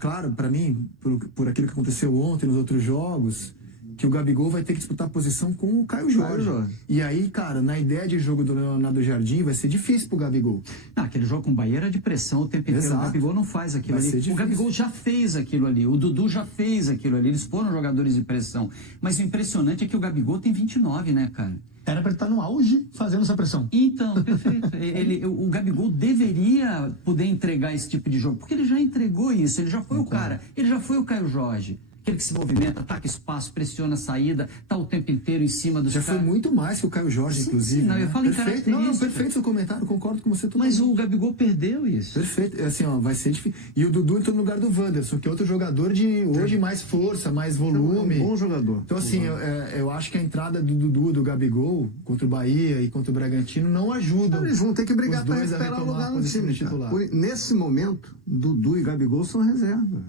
claro para mim, por aquilo que aconteceu ontem nos outros jogos, que o Gabigol vai ter que disputar a posição com o Caio Jorge. E aí, cara, na ideia de jogo do Leonardo Jardim, vai ser difícil pro Gabigol. Aquele jogo com o Bahia era de pressão o tempo inteiro. O Gabigol não faz aquilo ali. O Gabigol já fez aquilo ali. O Dudu já fez aquilo ali. Eles foram jogadores de pressão. Mas o impressionante é que o Gabigol tem 29, né, cara? Era para ele estar no auge fazendo essa pressão. Então, perfeito. O Gabigol deveria poder entregar esse tipo de jogo, porque ele já entregou isso, ele já foi o cara, ele já foi o Caio Jorge. Aquele que se movimenta, ataca espaço, pressiona a saída, tá o tempo inteiro em cima dos caras. Já foi muito mais que o Caio Jorge, inclusive. Não, eu falo em característica. Não, perfeito seu comentário, concordo com você totalmente. Mas o Gabigol perdeu isso. Perfeito, assim, ó, vai ser difícil. E o Dudu entrou no lugar do Wanderson, que é outro jogador de hoje mais força, mais volume. É um bom jogador. Então, assim, eu acho que a entrada do Dudu, do Gabigol, contra o Bahia e contra o Bragantino, não ajudam. Eles vão ter que brigar para recuperar o lugar no time titular. Nesse momento, Dudu e Gabigol são reserva.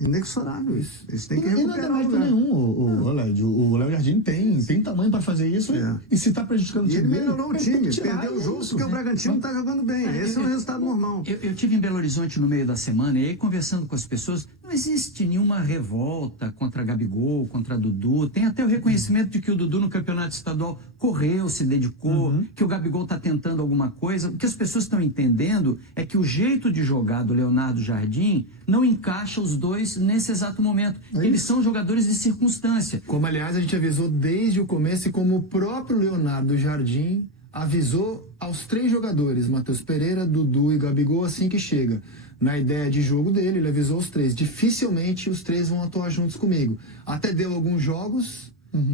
Inexorável isso. Eles têm que recuperar. E não é mérito nenhum, o Léo Jardim tem tamanho para fazer isso e se está prejudicando o time. E ele melhorou o time, perdeu o jogo porque o Bragantino está jogando bem. Esse é o resultado normal. Eu tive em Belo Horizonte no meio da semana e aí conversando com as pessoas, não existe nenhuma revolta contra Gabigol, contra Dudu. Tem até o reconhecimento de que o Dudu no campeonato estadual correu, se dedicou, que o Gabigol está tentando alguma coisa. O que as pessoas estão entendendo é que o jeito de jogar do Leonardo Jardim não encaixa os dois nesse exato momento. Eles são jogadores de circunstância. Como, aliás, a gente avisou desde o começo e como o próprio Leonardo Jardim avisou aos 3 jogadores, Matheus Pereira, Dudu e Gabigol, assim que chega. Na ideia de jogo dele, ele avisou os 3. Dificilmente os 3 vão atuar juntos comigo. Até deu alguns jogos,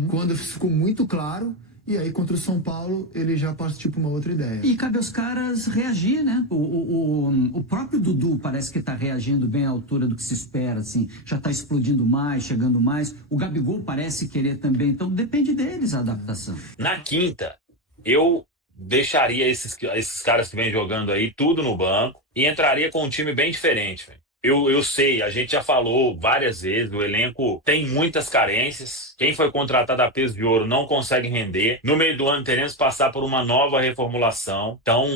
quando ficou muito claro. E aí, contra o São Paulo, ele já partiu para uma outra ideia. E cabe aos caras reagir, né? O próprio Dudu parece que está reagindo bem à altura do que se espera, assim. Já está explodindo mais, chegando mais. O Gabigol parece querer também. Então, depende deles a adaptação. Na quinta, eu deixaria esses caras que vêm jogando aí tudo no banco e entraria com um time bem diferente, velho. Eu sei, a gente já falou várias vezes, o elenco tem muitas carências. Quem foi contratado a peso de ouro não consegue render. No meio do ano teremos que passar por uma nova reformulação. Então,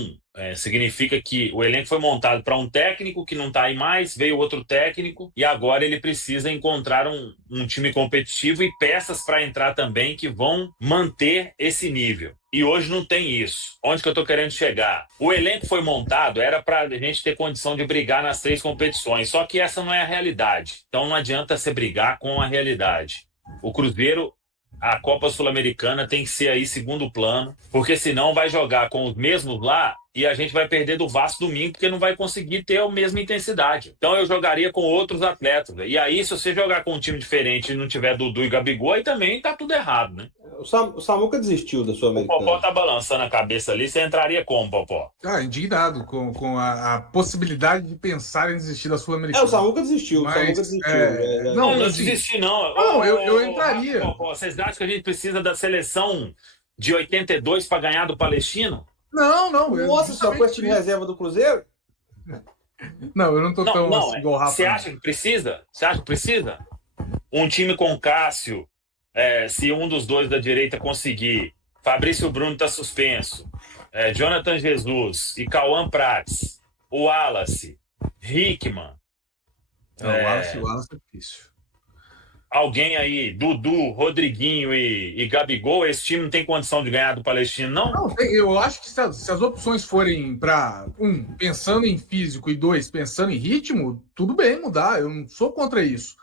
significa que o elenco foi montado para um técnico que não está aí mais, veio outro técnico e agora ele precisa encontrar um time competitivo e peças para entrar também que vão manter esse nível. E hoje não tem isso. Onde que eu estou querendo chegar? O elenco foi montado, era para a gente ter condição de brigar nas 3 competições, só que essa não é a realidade. Então não adianta você brigar com a realidade. O Cruzeiro, a Copa Sul-Americana tem que ser aí segundo plano, porque senão vai jogar com os mesmos lá e a gente vai perder do Vasco domingo, porque não vai conseguir ter a mesma intensidade. Então eu jogaria com outros atletas. E aí, se você jogar com um time diferente e não tiver Dudu e Gabigol, aí também tá tudo errado, né? O Samuca desistiu da Sul-Americana. O Popó tá balançando a cabeça ali, você entraria como, Popó? Indignado com a possibilidade de pensar em desistir da Sul-Americana. O Samuca desistiu. Não desisti, não. Não, eu entraria. Popó, vocês acham que a gente precisa da seleção de 82 para ganhar do Palestino? Não. Nossa, só com esse time reserva do Cruzeiro? Não, eu não tô tão assim, igual o Rafa. Você acha que precisa? Um time com Cássio, se um dos dois da direita conseguir, Fabrício Bruno está suspenso, Jonathan Jesus e Cauã Prats, o Wallace, Hickman. O Wallace é difícil. Alguém aí, Dudu, Rodriguinho e Gabigol, esse time não tem condição de ganhar do Palestino, não? Não, eu acho que se as opções forem para, pensando em físico e 2, pensando em ritmo, tudo bem mudar, eu não sou contra isso.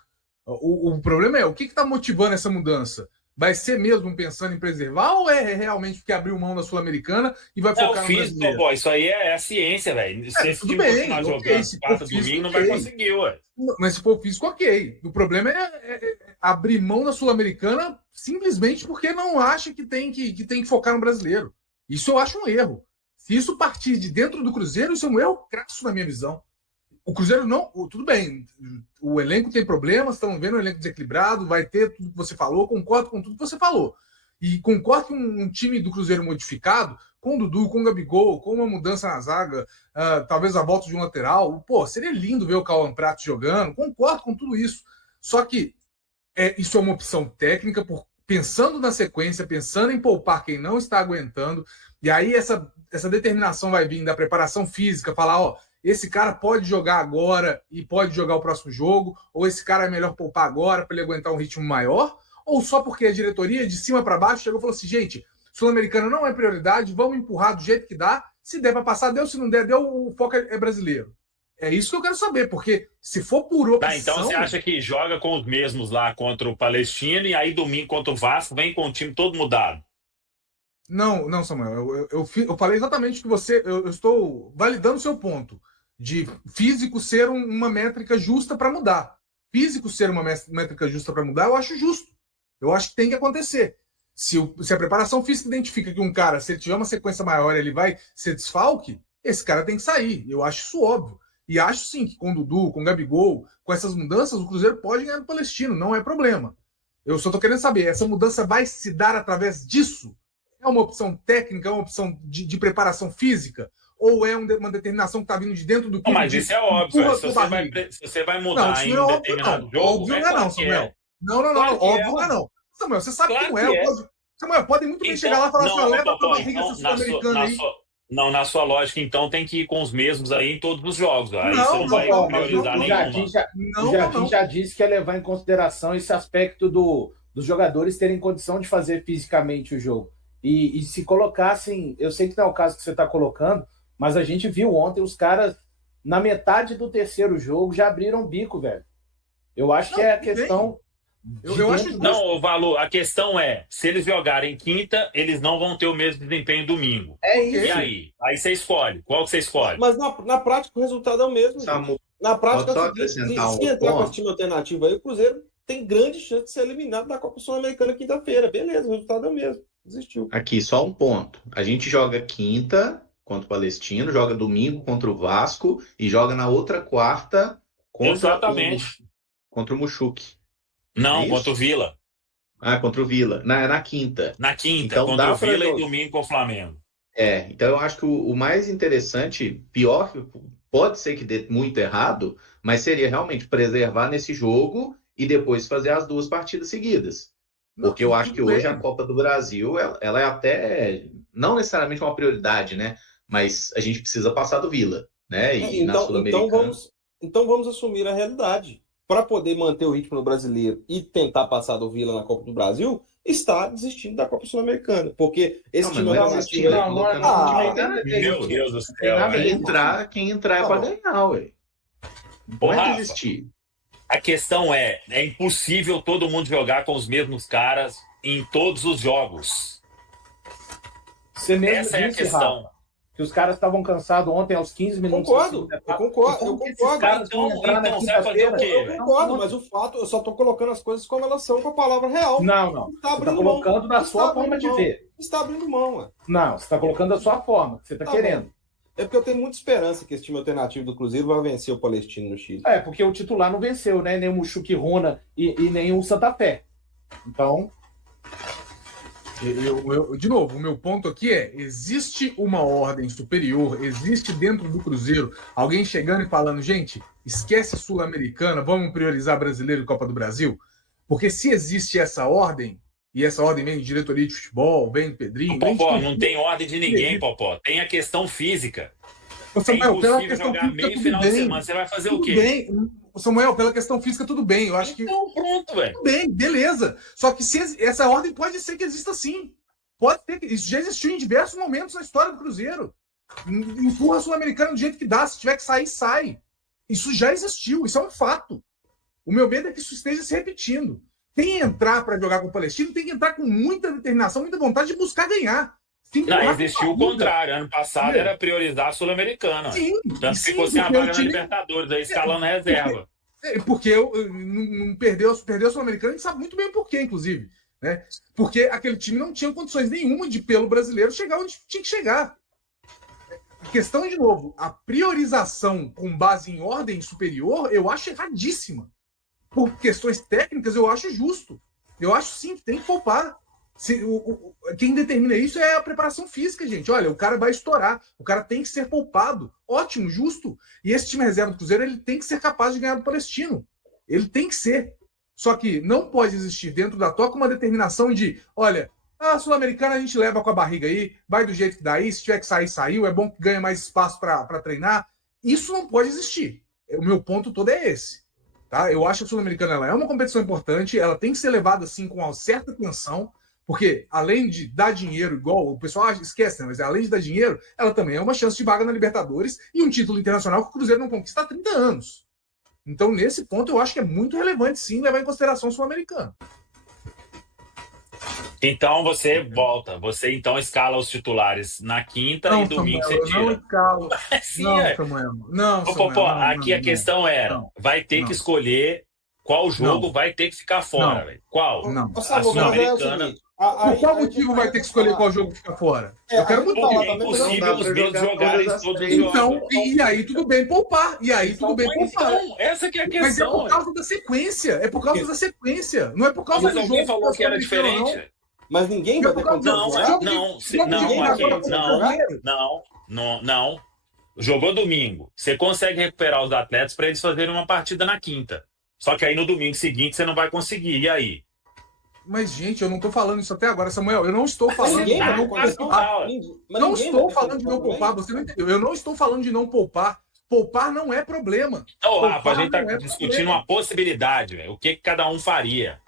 O problema é, o que está motivando essa mudança? Vai ser mesmo pensando em preservar ou é realmente porque abriu mão da Sul-Americana e vai focar no brasileiro? Pô, isso aí é a ciência, velho. Se esse time continuar jogando 4 domingos, não vai conseguir, ué. Mas se for físico, ok. O problema é abrir mão da Sul-Americana simplesmente porque não acha que tem que focar no brasileiro. Isso eu acho um erro. Se isso partir de dentro do Cruzeiro, isso é um erro crasso na minha visão. O Cruzeiro não... Tudo bem, o elenco tem problemas, estamos vendo um elenco desequilibrado, vai ter tudo que você falou, concordo com tudo que você falou. E concordo que um time do Cruzeiro modificado, com o Dudu, com o Gabigol, com uma mudança na zaga, talvez a volta de um lateral, seria lindo ver o Cauã Prats jogando, concordo com tudo isso. Só que isso é uma opção técnica, pensando na sequência, pensando em poupar quem não está aguentando, e aí essa determinação vai vir da preparação física, falar, esse cara pode jogar agora e pode jogar o próximo jogo, ou esse cara é melhor poupar agora para ele aguentar um ritmo maior, ou só porque a diretoria de cima para baixo chegou e falou assim, gente, Sul-Americana não é prioridade, vamos empurrar do jeito que dá, se der para passar, deu, se não der, deu, o foco é brasileiro. É isso que eu quero saber, porque se for por opção... Tá, então você acha que joga com os mesmos lá contra o Palestino e aí domingo contra o Vasco vem com o time todo mudado? Não, Samuel, eu falei exatamente que você... Eu estou validando o seu ponto de físico ser uma métrica justa para mudar. Físico ser uma métrica justa para mudar, eu acho justo. Eu acho que tem que acontecer. Se a preparação física identifica que um cara, se ele tiver uma sequência maior, ele vai ser desfalque, esse cara tem que sair. Eu acho isso óbvio. E acho sim que com o Dudu, com o Gabigol, com essas mudanças, o Cruzeiro pode ganhar do Palestino, não é problema. Eu só estou querendo saber, essa mudança vai se dar através disso? É uma opção técnica, é uma opção de preparação física? Ou é uma determinação que está vindo de dentro do clube? Mas isso é óbvio. Se você vai mudar em um determinado jogo... Óbvio não é não, Samuel. Não, óbvio não é não. Samuel, você sabe que não é. Samuel, pode muito bem chegar lá e falar assim, leva a tua barriga essa sul-americana aí. Não, na sua lógica, então, tem que ir com os mesmos aí em todos os jogos. Aí você não vai priorizar nenhuma. O Jardim já disse que é levar em consideração esse aspecto dos jogadores terem condição de fazer fisicamente o jogo. E se colocassem, eu sei que não é o caso que você está colocando, mas a gente viu ontem os caras, na metade do terceiro jogo, já abriram o bico, velho. Eu acho que é a questão... Eu acho não, Valor, a questão é, se eles jogarem quinta, eles não vão ter o mesmo desempenho domingo. É isso. E aí? Aí você escolhe. Qual que você escolhe? Mas na prática o resultado é o mesmo. Na prática, se entrar com esse time alternativo aí, o Cruzeiro tem grande chance de ser eliminado da Copa Sul-Americana quinta-feira. Beleza, o resultado é o mesmo. Desistiu. Aqui, só um ponto. A gente joga quinta contra o Palestino, joga domingo contra o Vasco e joga na outra quarta contra o Muxuque. Não, contra o Vila. Ah, contra o Vila. Na quinta. Na quinta, então, contra o Vila e domingo com o Flamengo. Então eu acho que o mais interessante, pior, pode ser que dê muito errado, mas seria realmente preservar nesse jogo e depois fazer as duas partidas seguidas. Porque eu acho que hoje a Copa do Brasil, ela é até, não necessariamente uma prioridade, né? Mas a gente precisa passar do Vila, né? E na Sul-Americana. Então vamos assumir a realidade. Para poder manter o ritmo no brasileiro e tentar passar do Vila na Copa do Brasil, está desistindo da Copa Sul-Americana. Porque esse time alternativo... Meu Deus do céu. Quem entrar é para ganhar, ué. Não pode desistir. A questão é impossível todo mundo jogar com os mesmos caras em todos os jogos. Essa é a questão. Que os caras estavam cansados ontem aos 15 minutos. Eu concordo. Então você vai fazer o quê? Eu concordo, mas o fato, eu só estou colocando as coisas como elas são com a palavra real. Não. Você está colocando da sua forma de ver. Você está abrindo mão, ué. Não, você está colocando da sua forma, que você está querendo. É porque eu tenho muita esperança que esse time alternativo do Cruzeiro vai vencer o Palestino no Chile. Porque o titular não venceu, né? Nem o Muxuque Runa e nem o Santa Fé. Então... De novo, o meu ponto aqui existe uma ordem superior, existe dentro do Cruzeiro alguém chegando e falando, gente, esquece Sul-Americana, vamos priorizar brasileiro e Copa do Brasil? Porque se existe essa ordem, e essa ordem vem de diretoria de futebol, vem do Pedrinho... Popó, não tem ordem de ninguém, Popó. Tem a questão física. Samuel, é impossível jogar meio final de semana. Você vai fazer o quê? Bem. Samuel, pela questão física, tudo bem. Eu acho então, pronto, velho. Tudo bem, beleza. Só que essa ordem pode ser que exista sim. Pode ter que... Isso já existiu em diversos momentos na história do Cruzeiro. Empurra a Sul-Americana do jeito que dá. Se tiver que sair, sai. Isso já existiu. Isso é um fato. O meu medo é que isso esteja se repetindo. Quem entrar para jogar com o Palestino tem que entrar com muita determinação, muita vontade de buscar ganhar. Não, existiu o contrário. Ano passado era priorizar a Sul-Americana. Tanto que ficou sem a vaga na Libertadores, aí escalando reserva. Porque não perdeu a Sul-Americana, a gente sabe muito bem o porquê, inclusive. Né? Porque aquele time não tinha condições nenhuma de, pelo brasileiro, chegar onde tinha que chegar. A questão, de novo, a priorização com base em ordem superior, eu acho erradíssima. Por questões técnicas, eu acho justo. Eu acho sim que tem que poupar. Quem determina isso é a preparação física, gente. Olha, o cara vai estourar, o cara tem que ser poupado. Ótimo, justo. E esse time reserva do Cruzeiro, ele tem que ser capaz de ganhar do Palestino. Ele tem que ser. Só que não pode existir dentro da toca uma determinação de, olha, a Sul-Americana a gente leva com a barriga aí, vai do jeito que dá aí, se tiver que sair, saiu, é bom que ganhe mais espaço para treinar. Isso não pode existir. O meu ponto todo é esse. Tá? Eu acho que a Sul-Americana ela é uma competição importante, ela tem que ser levada assim com uma certa atenção, porque além de dar dinheiro, igual o pessoal esquece, né? Mas além de dar dinheiro, ela também é uma chance de vaga na Libertadores e um título internacional que o Cruzeiro não conquista há 30 anos. Então, nesse ponto, eu acho que é muito relevante, sim, levar em consideração o Sul-Americano. Então você volta, você então escala os titulares na quinta e domingo Samuel, você tira. Não escalo. Sim, não, Samuel. Não, Samuel, aqui a questão era, vai ter que escolher qual jogo vai ter que ficar fora, velho. Qual? Não. A Sul-Americana. Por qual motivo vai ter que escolher qual jogo fica fora? Eu quero muito falar. É impossível os Bills jogarem todos os jogos. Então, e aí tudo bem poupar. Então, essa que é a questão. Mas é por causa da sequência. É por causa da sequência. Não é por causa do jogo. Alguém falou que era diferente. Mas ninguém vai ter condição. Não. Jogou domingo. Você consegue recuperar os atletas para eles fazerem uma partida na quinta. Só que aí no domingo seguinte você não vai conseguir. E aí? Mas, gente, eu não tô falando isso até agora, Samuel. Eu não estou falando de não poupar. Não estou falando de não poupar. Você não entendeu. Eu não estou falando de não poupar. Poupar não é problema. Não, Rafa, a gente tá discutindo uma possibilidade, véio. O que cada um faria.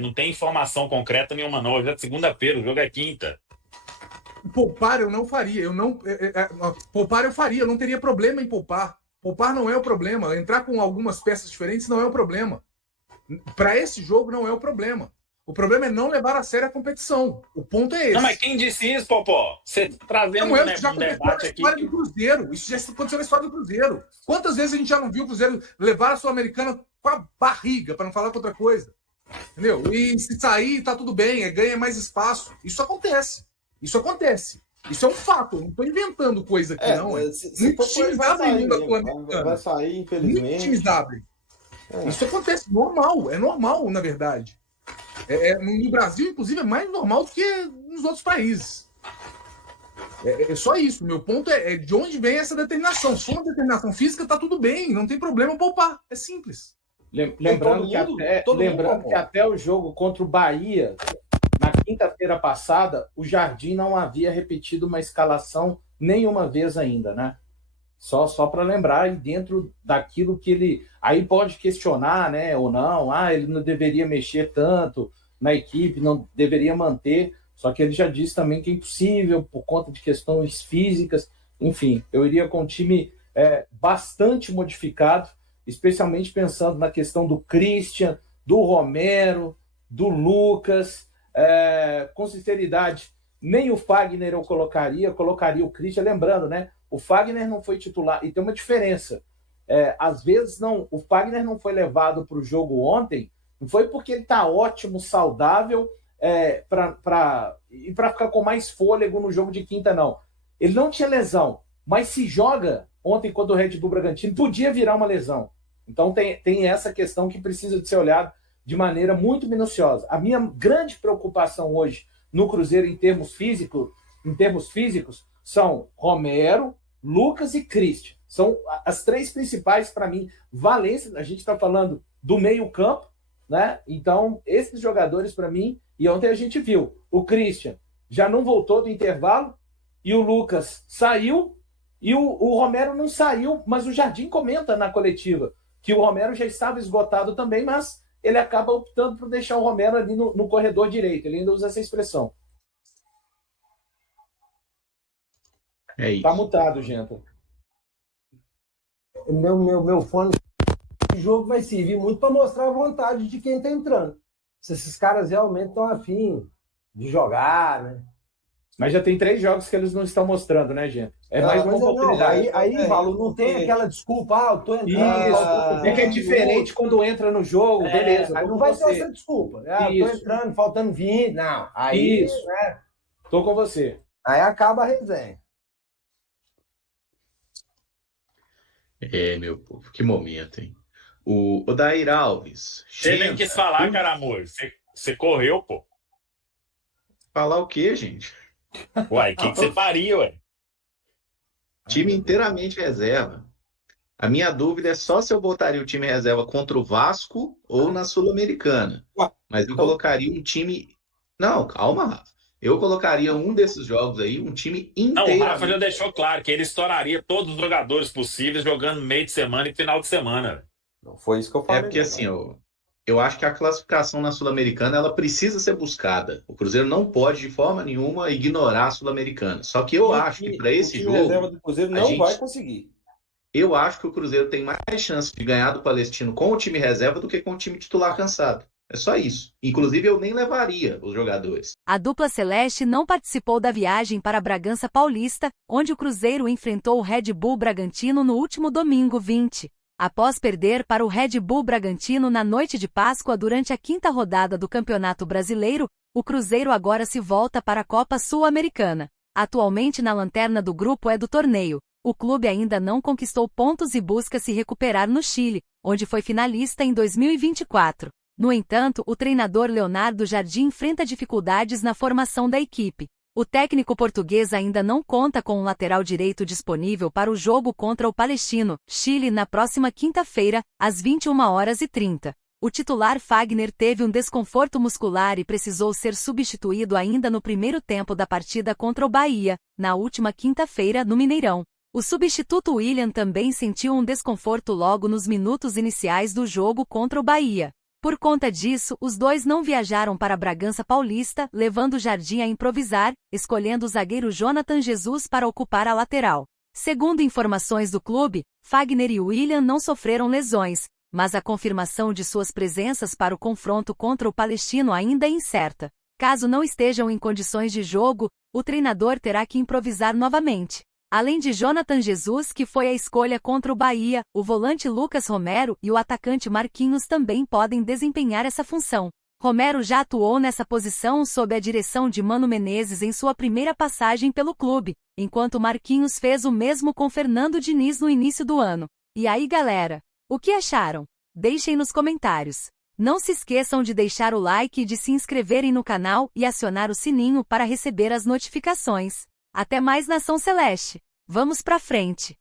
Não tem informação concreta nenhuma, não. Hoje é segunda-feira, o jogo é quinta. Poupar eu não faria. Poupar eu faria, eu não teria problema em poupar. Poupar não é o problema. Entrar com algumas peças diferentes não é o problema. Para esse jogo não é o problema. O problema é não levar a sério a competição. O ponto é esse. Não, mas quem disse isso, Popó? Você trazendo um debate aqui. Do Cruzeiro. Isso já aconteceu na história do Cruzeiro. Quantas vezes a gente já não viu o Cruzeiro levar a Sul-Americana com a barriga, para não falar com outra coisa? Entendeu? E se sair, tá tudo bem, ganha mais espaço. Isso acontece. Isso é um fato. Eu não estou inventando coisa aqui, não. Muitos times abrem da Sul-Americana. Vai sair, infelizmente. Muitos times abrem. Isso acontece, é normal, na verdade. No Brasil, inclusive, é mais normal do que nos outros países. É só isso. Meu ponto é de onde vem essa determinação. Se for uma determinação física, tá tudo bem, não tem problema poupar. É simples. Lembrando que até o jogo contra o Bahia, na quinta-feira passada, o Jardim não havia repetido uma escalação nenhuma vez ainda, né? Só para lembrar, e dentro daquilo que ele... Aí pode questionar, né, ou não. Ele não deveria mexer tanto na equipe, não deveria manter. Só que ele já disse também que é impossível por conta de questões físicas. Enfim, eu iria com um time bastante modificado, especialmente pensando na questão do Christian, do Romero, do Lucas. Com sinceridade, nem o Fagner eu colocaria o Christian. Lembrando, né? O Fagner não foi titular, e tem uma diferença. Às vezes, o Fagner não foi levado para o jogo ontem, não foi porque ele está ótimo, saudável, para ficar com mais fôlego no jogo de quinta, não. Ele não tinha lesão, mas se joga ontem contra o Red Bull Bragantino, podia virar uma lesão. Então, tem essa questão que precisa de ser olhada de maneira muito minuciosa. A minha grande preocupação hoje no Cruzeiro, em termos físicos, são Romero, Lucas e Christian. São as três principais, para mim, valências. A gente está falando do meio-campo, né? Então, esses jogadores, para mim, e ontem a gente viu, o Christian já não voltou do intervalo, e o Lucas saiu, e o Romero não saiu, mas o Jardim comenta na coletiva que o Romero já estava esgotado também, mas ele acaba optando por deixar o Romero ali no corredor direito. Ele ainda usa essa expressão. É isso. Tá mutado, gente. Meu fone de jogo vai servir muito para mostrar a vontade de quem tá entrando. Se esses caras realmente estão afim de jogar, né? Mas já tem 3 jogos que eles não estão mostrando, né, gente? Mais uma oportunidade. Paulo, não tem aquela desculpa, eu tô entrando. Isso. É que é diferente quando entra no jogo, beleza. Aí não vai ser essa desculpa. Eu tô entrando, faltando 20. Não, aí... Isso. Né? Tô com você. Aí acaba a resenha. Meu povo, que momento, hein? O Odair Alves. Você nem quis falar, cara, amor. Você correu, pô. Falar o quê, gente? Uai, o que você faria, ué? Time inteiramente reserva. A minha dúvida é só se eu botaria o time reserva contra o Vasco ou na Sul-Americana. Mas eu colocaria um time... Não, calma, Rafa. Eu colocaria um desses jogos aí, um time inteiro. Não, o Rafa já deixou claro que ele estouraria todos os jogadores possíveis jogando meio de semana e final de semana. Não foi isso que eu falei. É porque assim, eu acho que a classificação na Sul-Americana ela precisa ser buscada. O Cruzeiro não pode de forma nenhuma ignorar a Sul-Americana. Só que eu acho que para esse jogo, reserva do Cruzeiro não vai conseguir. Eu acho que o Cruzeiro tem mais chance de ganhar do Palestino com o time reserva do que com o time titular cansado. É só isso. Inclusive, eu nem levaria os jogadores. A dupla celeste não participou da viagem para Bragança Paulista, onde o Cruzeiro enfrentou o Red Bull Bragantino no último domingo 20. Após perder para o Red Bull Bragantino na noite de Páscoa durante a 5ª rodada do Campeonato Brasileiro, o Cruzeiro agora se volta para a Copa Sul-Americana. Atualmente na lanterna do grupo E do torneio, o clube ainda não conquistou pontos e busca se recuperar no Chile, onde foi finalista em 2024. No entanto, o treinador Leonardo Jardim enfrenta dificuldades na formação da equipe. O técnico português ainda não conta com um lateral direito disponível para o jogo contra o Palestino, Chile, na próxima quinta-feira, às 21h30. O titular Fagner teve um desconforto muscular e precisou ser substituído ainda no primeiro tempo da partida contra o Bahia, na última quinta-feira, no Mineirão. O substituto William também sentiu um desconforto logo nos minutos iniciais do jogo contra o Bahia. Por conta disso, os dois não viajaram para Bragança Paulista, levando Jardim a improvisar, escolhendo o zagueiro Jonathan Jesus para ocupar a lateral. Segundo informações do clube, Fagner e William não sofreram lesões, mas a confirmação de suas presenças para o confronto contra o Palestino ainda é incerta. Caso não estejam em condições de jogo, o treinador terá que improvisar novamente. Além de Jonathan Jesus, que foi a escolha contra o Bahia, o volante Lucas Romero e o atacante Marquinhos também podem desempenhar essa função. Romero já atuou nessa posição sob a direção de Mano Menezes em sua primeira passagem pelo clube, enquanto Marquinhos fez o mesmo com Fernando Diniz no início do ano. E aí, galera? O que acharam? Deixem nos comentários. Não se esqueçam de deixar o like e de se inscreverem no canal e acionar o sininho para receber as notificações. Até mais, Nação Celeste! Vamos pra frente!